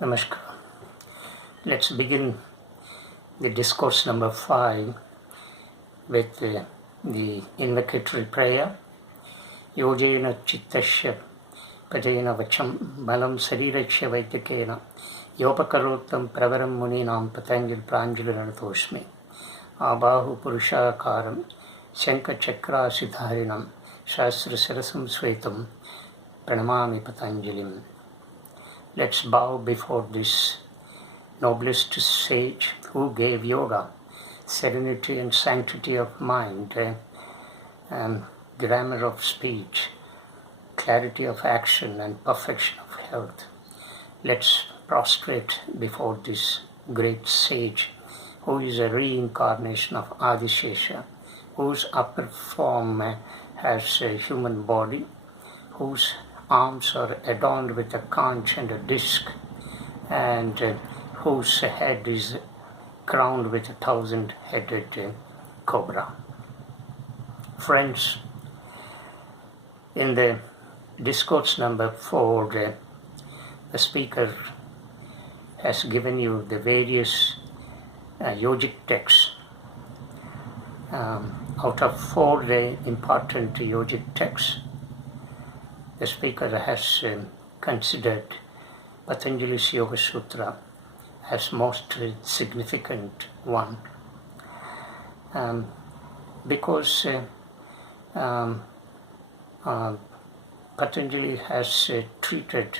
Namaskar. Let's begin the discourse number 5 with the invocatory prayer. Yogena chittasya padena vacham Malam sharirasya vaidyakena Yopakarottam pravaram muninam Patanjali pranjalir anato'smi Abahu purushakaram Shankha charkrasi dharinam Sahasra shirasam svetam Pranamami Patanjalim. Let's bow before this noblest sage who gave yoga serenity and sanctity of mind, grammar of speech, clarity of action, and perfection of health. Let's prostrate before this great sage who is a reincarnation of Adishesha, whose upper form has a human body, whose arms are adorned with a conch and a disc, and whose head is crowned with a 1,000-headed cobra. Friends, in the discourse number 4, the speaker has given you the various yogic texts. Out of 4 important yogic texts, the speaker has considered Patanjali's Yoga Sutra as most significant one, because Patanjali has treated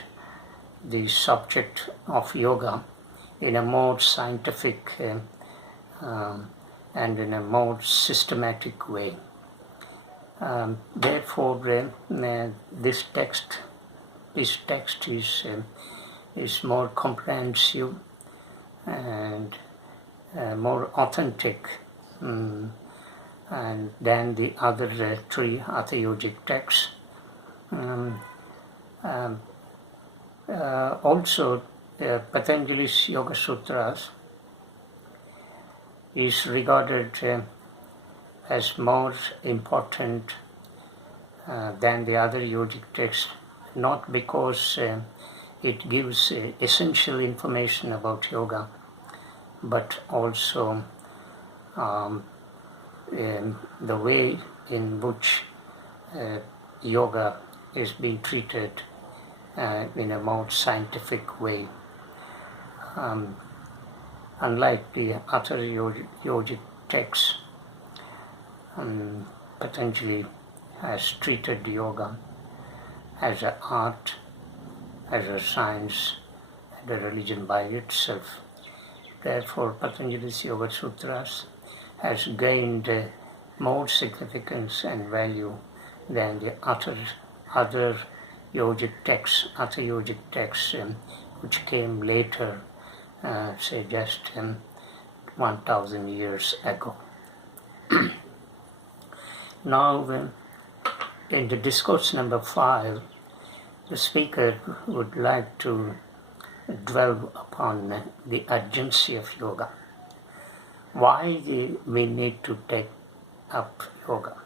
the subject of yoga in a more scientific and in a more systematic way. Therefore, this text is more comprehensive and more authentic and than the other 3 other yogic texts. Also, Patanjali's Yoga Sutras is regarded as more important than the other yogic texts, not because it gives essential information about yoga, but also the way in which yoga is being treated in a more scientific way. Unlike the other yogic texts, Patanjali has treated yoga as an art, as a science, and a religion by itself. Therefore, Patanjali's Yoga Sutras has gained more significance and value than the other yogic texts, which came later, say just 1,000 years ago. Now, in the discourse number 5, the speaker would like to dwell upon the urgency of yoga. Why we need to take up yoga?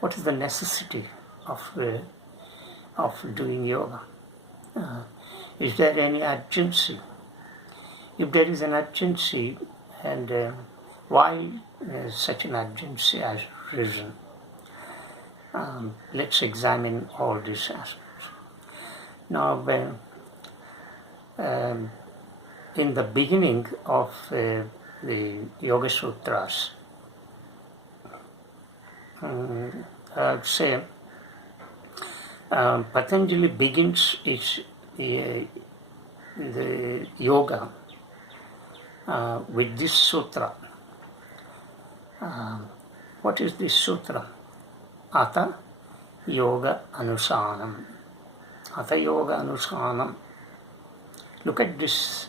What is the necessity of doing yoga? Is there any urgency? If there is an urgency, and why such an urgency has risen? Let's examine all these aspects. Now, in the beginning of the Yoga Sutras, I would say Patanjali begins the yoga with this sutra. What is this sutra? Atha Yoga Anusanam. Atha Yoga Anusanam. Look at this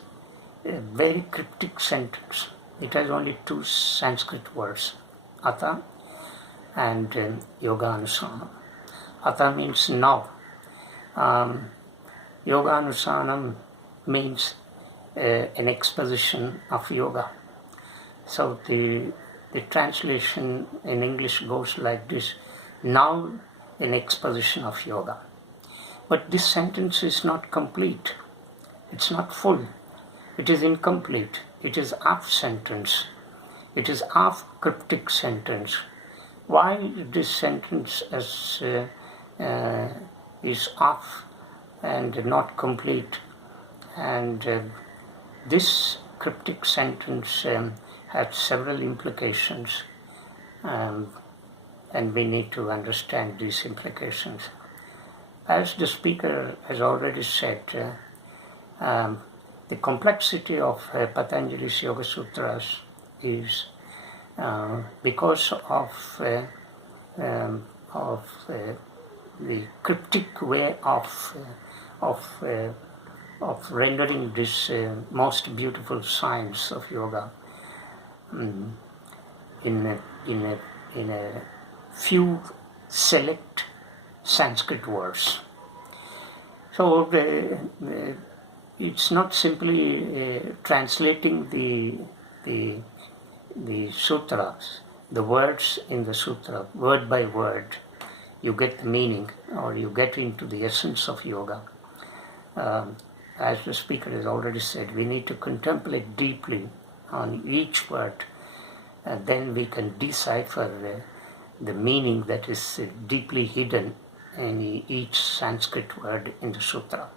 very cryptic sentence. It has only 2 Sanskrit words, Atha and Yoga Anusanam. Atha means now. Yoga Anusanam means an exposition of yoga. So the translation in English goes like this: now an exposition of yoga. But this sentence is not complete. It's not full. It is incomplete. It is half sentence. It is half cryptic sentence. Why this sentence is half and not complete? And this cryptic sentence has several implications, and we need to understand these implications. As the speaker has already said, the complexity of Patanjali's Yoga Sutras is because of the cryptic way of rendering this most beautiful science of yoga in a few select Sanskrit words. So it's not simply translating the sutras, the words in the sutra, word by word. You get the meaning, or you get into the essence of yoga. As the speaker has already said, we need to contemplate deeply on each word, and then we can decipher the meaning that is deeply hidden in each Sanskrit word in the sutra.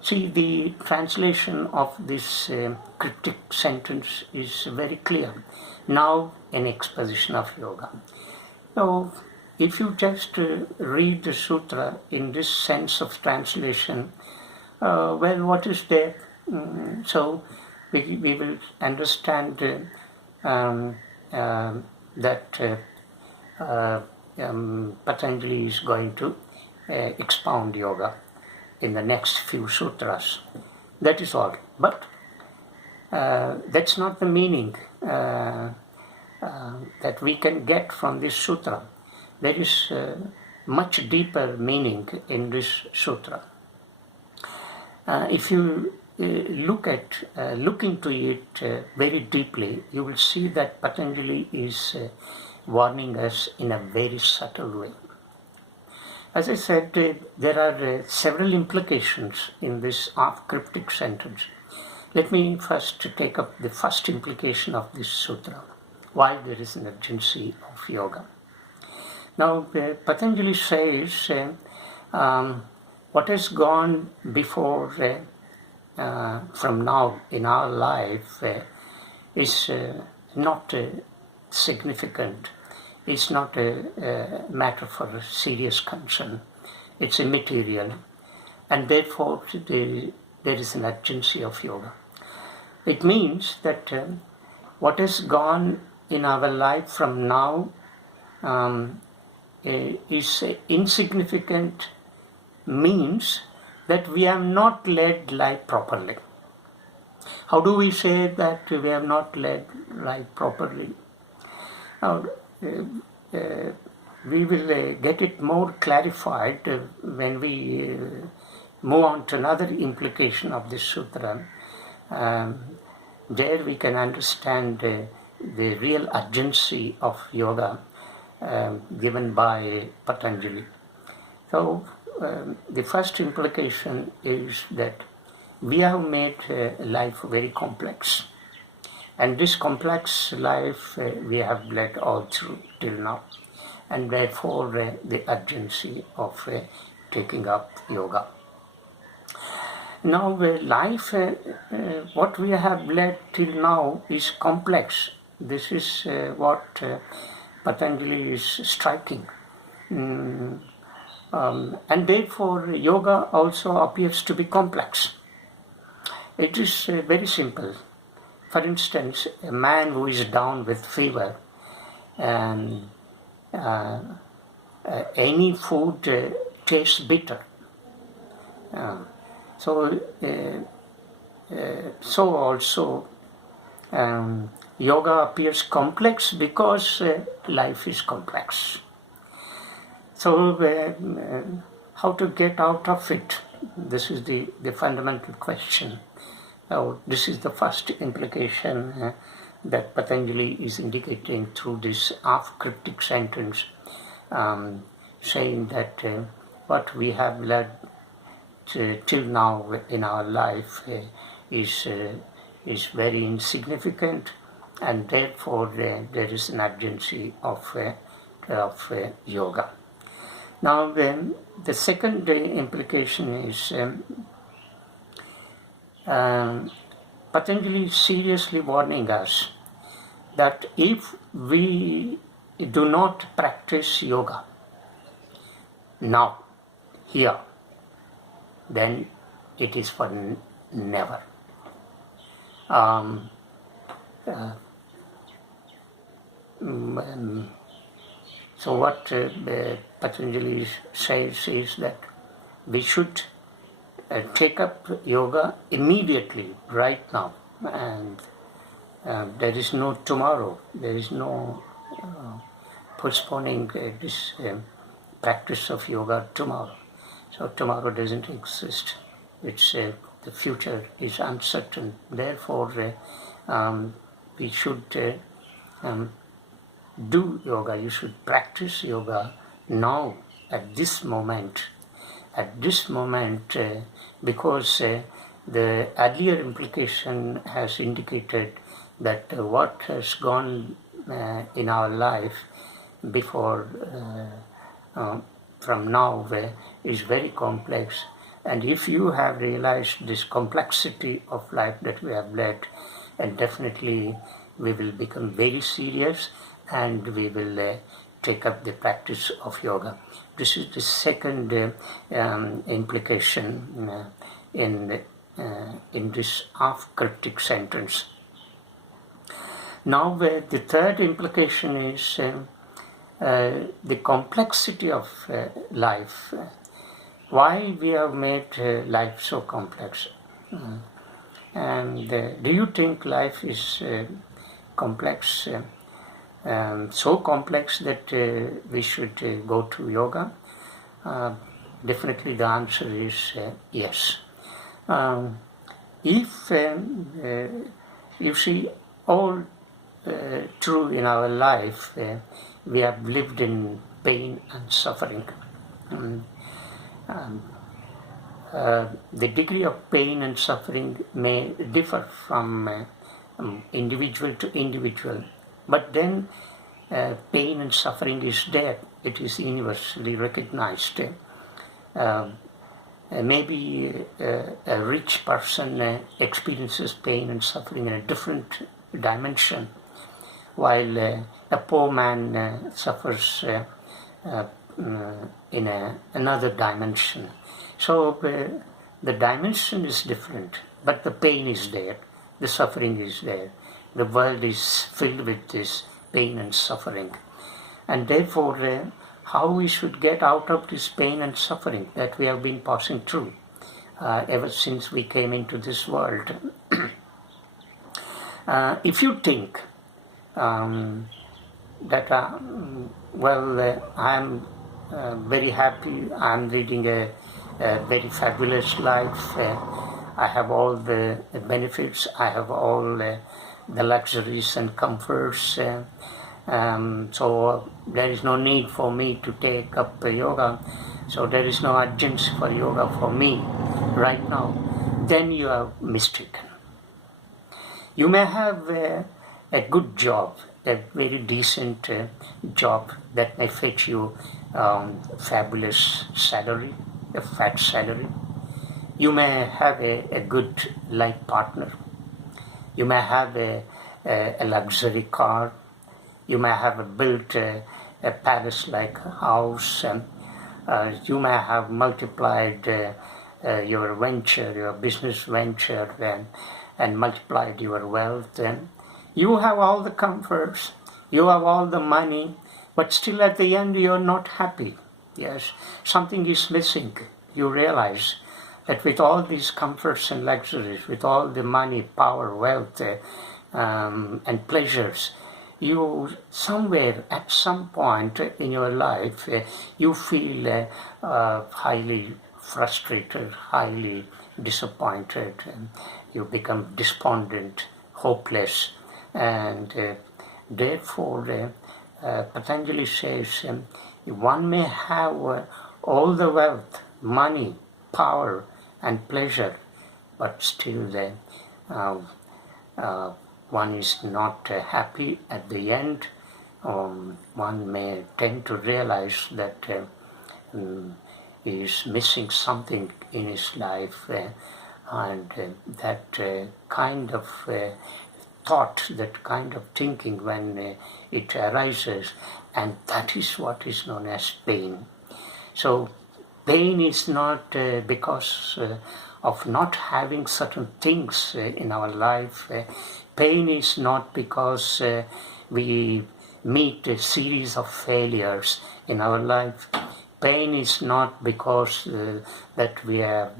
See, the translation of this cryptic sentence is very clear. Now, an exposition of yoga. So, if you just read the sutra in this sense of translation, well, what is there? So, we will understand that Patanjali is going to expound yoga in the next few sutras. That is all. But that's not the meaning that we can get from this sutra. There is much deeper meaning in this sutra. If you look into it very deeply, you will see that Patanjali is warning us in a very subtle way. As I said, there are several implications in this half cryptic sentence. Let me first take up the first implication of this sutra, why there is an urgency of yoga. Now, Patanjali says what has gone before from now in our life is not significant. It's not a matter for serious concern. It's immaterial, and therefore there is an urgency of yoga. It means that what has gone in our life from now is insignificant, means that we have not led life properly. How do we say that we have not led life properly? Now, we will get it more clarified when we move on to another implication of this sutra. There we can understand the real urgency of yoga given by Patanjali. So the first implication is that we have made life very complex. And this complex life we have led all through till now. And therefore the urgency of taking up yoga. Now life, what we have led till now is complex. This is what Patanjali is striking. And therefore yoga also appears to be complex. It is very simple. For instance, a man who is down with fever, and any food tastes bitter. So also yoga appears complex because life is complex. So how to get out of it? This is the fundamental question. This is the first implication that Patanjali is indicating through this half cryptic sentence, saying that what we have led till now in our life is very insignificant, and therefore there is an urgency of yoga. Now the second implication is Patanjali is seriously warning us that if we do not practice yoga now, here, then it is for never. So what Patanjali says is that we should take up yoga immediately, right now, and there is no tomorrow, there is no postponing this practice of yoga tomorrow. So tomorrow doesn't exist. It's the future is uncertain. Therefore, we should do yoga. You should practice yoga now, at this moment. At this moment, because the earlier implication has indicated that what has gone in our life before, from now, is very complex. And if you have realized this complexity of life that we have led, and definitely we will become very serious and we will take up the practice of yoga. This is the second implication in this half-cryptic sentence. Now the third implication is the complexity of life. Why we have made life so complex? And do you think life is complex? So complex that we should go to yoga? Definitely the answer is yes. If you see, all true in our life, we have lived in pain and suffering. The degree of pain and suffering may differ from individual to individual, but then pain and suffering is there. It is universally recognized. Maybe a rich person experiences pain and suffering in a different dimension, while a poor man suffers in another dimension. So the dimension is different, but the pain is there, the suffering is there. The world is filled with this pain and suffering. And therefore, how we should get out of this pain and suffering that we have been passing through ever since we came into this world. If you think that, I am very happy, I am leading a very fabulous life, I have all the benefits, I have all the luxuries and comforts, so there is no need for me to take up yoga, so there is no urgency for yoga for me right now, then you are mistaken. You may have a good job, a very decent job that may fetch you fabulous salary, a fat salary. You may have a good life partner. You may have a luxury car. You may have built a palace-like house. You may have multiplied your venture, your business venture, and multiplied your wealth. You have all the comforts. You have all the money. But still at the end you are not happy. Yes, something is missing. You realize that with all these comforts and luxuries, with all the money, power, wealth, and pleasures, you somewhere at some point in your life, you feel highly frustrated, highly disappointed, and you become despondent, hopeless, and therefore Patanjali says one may have all the wealth, money, power, and pleasure, but still one is not happy at the end. One may tend to realize that he is missing something in his life, and that kind of thought, that kind of thinking, when it arises, and that is what is known as pain. So pain is not because of not having certain things in our life. Pain is not because we meet a series of failures in our life. Pain is not because that we have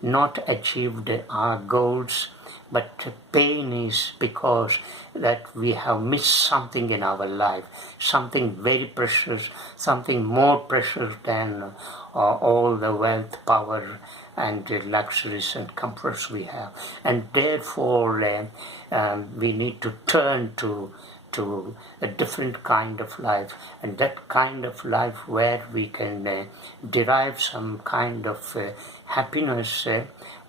not achieved our goals, but pain is because that we have missed something in our life, something very precious, something more precious than all the wealth, power, and luxuries and comforts we have. And therefore we need to turn to a different kind of life, and that kind of life where we can derive some kind of happiness,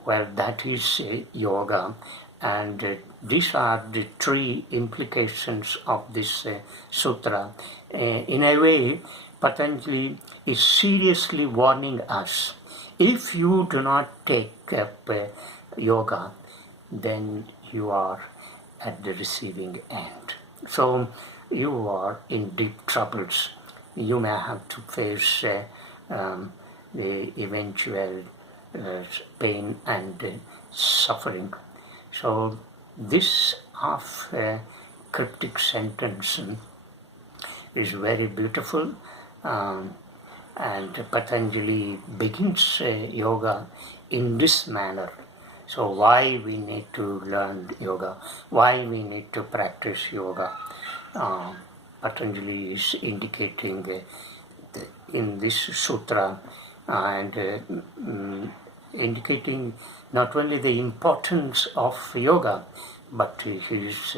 well, that is yoga. And these are the three implications of this sutra. In a way, Patanjali is seriously warning us, if you do not take up yoga, then you are at the receiving end. So you are in deep troubles. You may have to face the eventual pain and suffering. So this half cryptic sentence is very beautiful, and Patanjali begins yoga in this manner. So why we need to learn yoga, why we need to practice yoga, Patanjali is indicating in this sutra, and indicating not only the importance of yoga, but he is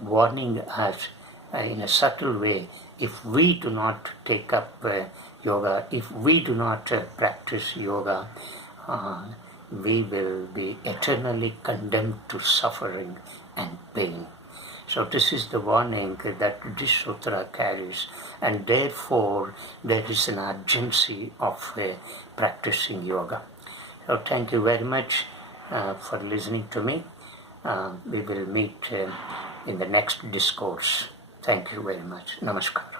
warning us in a subtle way. If we do not take up yoga, if we do not practice yoga, we will be eternally condemned to suffering and pain. So this is the warning that this sutra carries, and therefore there is an urgency of practicing yoga. So thank you very much for listening to me. We will meet in the next discourse. Thank you very much. Namaskar.